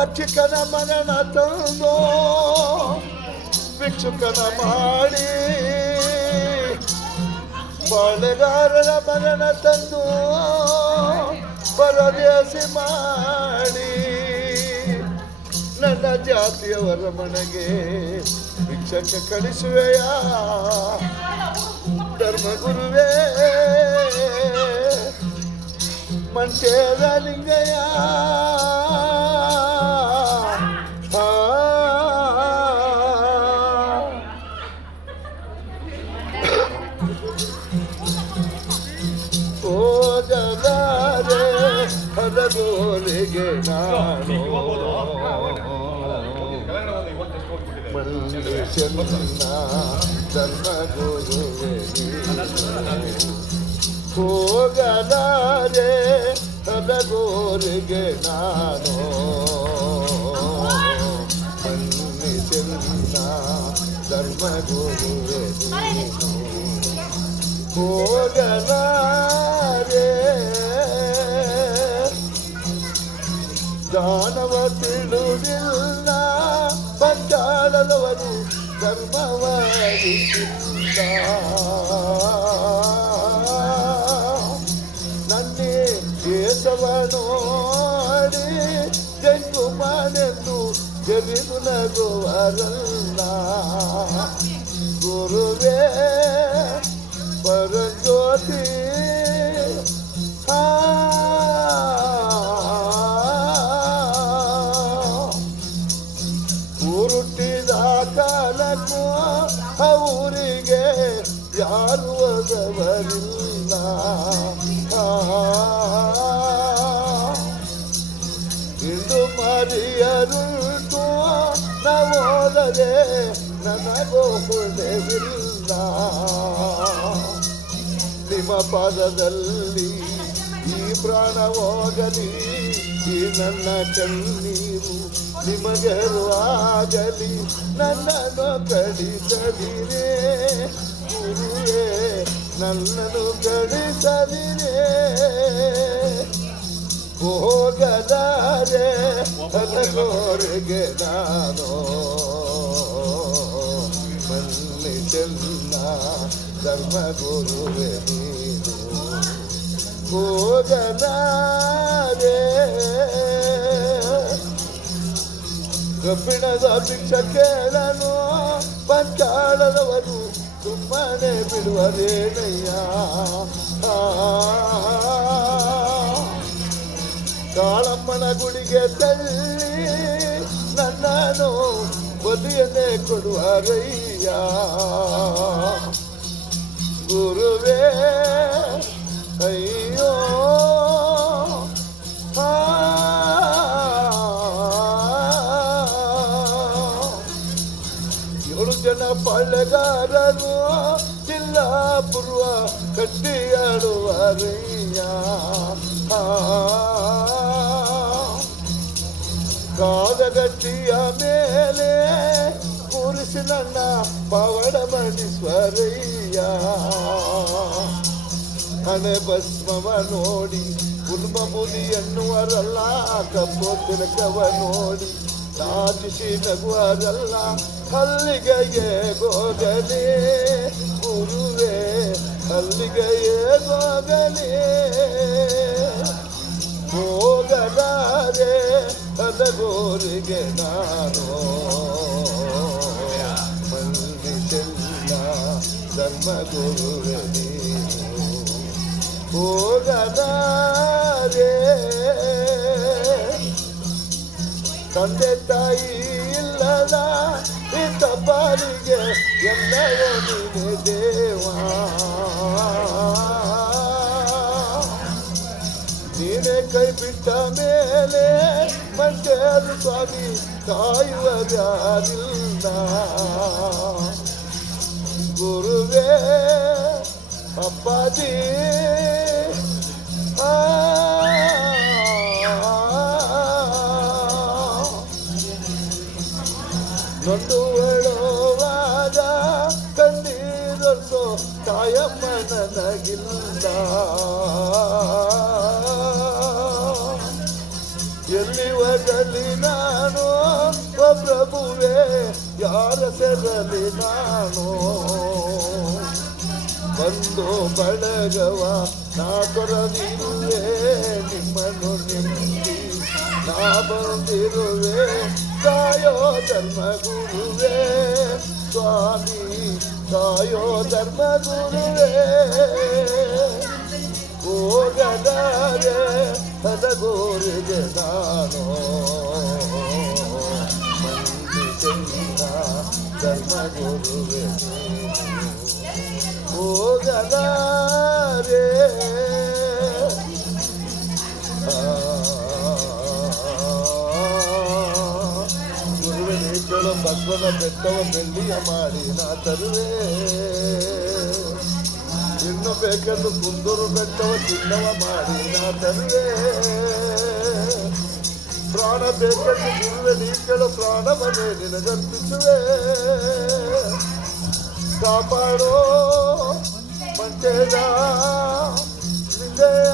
ಲಕ್ಷಿಕನ ಮನನ ತಂದು ಭಿಕ್ಷುಕನ ಮಾಡಿ ಬಾಳೆಗಾರರ ಮನನ ತಂದು ಪರದೇಸಿ ಮಾಡಿ ನನ್ನ ಜಾತಿಯವರ ಮನೆಗೆ ಭಿಕ್ಷಕ್ಕೆ ಕಳಿಸುವೆಯ ಧರ್ಮಗುರುವೇ ಮಂಟೇದ ಲಿಂಗಯ್ಯ. ಹೋಗಲಾರೆ ಹದಗೋಲಿಗೆ ನಾನು ಮಲ್ಲಿಸನ್ನ ಧರ್ಮಗುರುವೆ ಹೋಗಲಾರೆ ಹದಗೋಲಿಗೆ ನಾನು ಮಲ್ಲಿಸನ್ನ ಧರ್ಮಗುರುವೆ ಹೋಗಲಾರೆ ದಾನವ ತಿಳಿದಿಲ್ಲ ಬಂಗಾಳದವರು ಧರ್ಮವಾಗಿಲ್ಲ ನನ್ನೇ ದೇಶವ ನೋಡಿ ಜಂಗು ಮಾನೆಂದು ಜಬಿದು ನಗುವರಲ್ಲ ಗುರುವೇ ಪರಂಜ್ಯೋತಿ ಹುಟ್ಟಿದ ಕಾಲಕ್ಕೂ ಅವರಿಗೆ ಯಾರು ಒದವರಿಲ್ಲ ಇಂದು ಮರಿಯರುಂಟು ನಾವೋದರೆ ನನಗೋ ಹುಳೆವಿಲ್ಲ ನಿಮ್ಮ ಪಾದದಲ್ಲಿ ಈ ಪ್ರಾಣ ಹೋಗಲಿ ಈ ನನ್ನ ಕಣ್ಣೀರು ನಿಮಗೆ ಆಗಲಿ ನನ್ನನ್ನು ಕಡಿಸದಿರೇ ಗುರುವೇ ನನ್ನನ್ನು ಕಡಿಸದಿರೇ ಹೋಗಲಾರೆ ಹಲಗೋರಿಗೆ ನಾನು ಮಲ್ಲಿಸಲ್ಲ ಧರ್ಮಗುರುವೆ ನೀನು ಹೋಗಲಾರೆ ಕಬ್ಬಿಣದ ಭಿಕ್ಷ ಕೇಳನು ಪಂಚಾಳದವರು ಸುಮ್ಮನೆ ಬಿಡುವರೇನಯ್ಯ ಕಾಳಮ್ಮನ ಗುಡಿಗೆ ತಳ್ಳಿ ನನ್ನನು ಬಲಿಯನ್ನೇ ಕೊಡುವರಯ್ಯ ಗುರುವೇ ಅಯ್ಯೋ ಏಳು ಜನ ಪಾಳೆಗಾರರು ಜಿಲ್ಲಾ ಪೂರ್ವ ಕಟ್ಟಿಯಾಡುವರಯ್ಯ ಕಾದಗಟ್ಟಿಯ ಮೇಲೆ ಕೂರಿಸಿ ನನ್ನ ಪವಡ ಮಾಡಿಸುವರಯ್ಯ ಹಣೆ ಭಸ್ಮವ ನೋಡಿ ಉಲ್ಮ ಮುನಿ ಎನ್ನುವರಲ್ಲ ಕಪ್ಪು ತಿಲಕವ ನೋಡಿ ನಾಚಿಸಿ ನಗುವರಲ್ಲ ಹಲ್ಲಿಗೆಯೇ ಹೋಗಲಿ ಗುರುವೇ ಹಲ್ಲಿಗೆಯೇ ಹೋಗಲಿ ಹೋಗಲಾರೆ ಹಲಗೋರಿಗೆ ನಾನು ಮಲ್ಲಿಸಲ್ಲ ಧರ್ಮಗುರುವೆ ನೀನು ಹೋಗಲಾರೆ ತಂದೆ ತಾಯಿ ಇಲ್ಲದ ಇಂಥ ಬಾಲಿಗೆ ಎಲ್ಲವೂ ನೀನೆ ದೇವ ನೀನೆ ಕೈ ಬಿಟ್ಟ ಮೇಲೆ ಮಂಡ್ಯದ ಸ್ವಾಮಿ ಕಾಯುವ ಯಾರಿಲ್ಲ ಗುರುವೇ ಅಪ್ಪಾಜಿ ನೊಂದು ಹೇಳುವಾಗ ಕಣ್ಣೀರೊರ್ಸೋ ತಾಯಮ್ಮ ನನಗಿಲ್ಲ ಎಲ್ಲಿ ಹೋಗಲಿ ನಾ ಪ್ರಭುವೇ ಯಾರ ಸೆರಲಿ ನಾನು ಬಂದು ಬಳಗವ ನಾ ತೊರದಿರುವೆ ನಿಮ್ಮನ್ನು ನಿಂದಿ ನಾ ಬಂದಿರುವೆ ಕಾಯೋ ಧರ್ಮಗುರುವೇ ಸ್ವಾಮಿ ಕಾಯೋ ಧರ್ಮಗುರುವೇ ಹೋಗದಾರೆ ಹದಗೋರಿಗೆ ನಾನು ಮಂದಿಸಿದ ಧರ್ಮಗುರುವೇ ಹೋಗದಾರೆ ಗುರುವೆ ನೀ ಕೇಳೋ ಬಸವನ ಬೆಟ್ಟವ ಬೆಳ್ಳಿಯ ಮಾಡಿ ನಾ ತರುವೆ ಇನ್ನು ಬೇಕೆಂದು ಕುಂದೂರು ಬೆಟ್ಟವ ಚಿನ್ನವ ಮಾಡಿ ನಾ ತರುವೆ ಪ್ರಾಣ ಬೇಕೆಂದು ಗುರುವೆ ನೀ ಕೇಳೋ ಪ್ರಾಣವನ್ನೇ ನಿನಗರ್ಪಿಸುವೆ ಕಾಪಾಡೋ ಮಂಟೇದ ನಿಂದೆಯ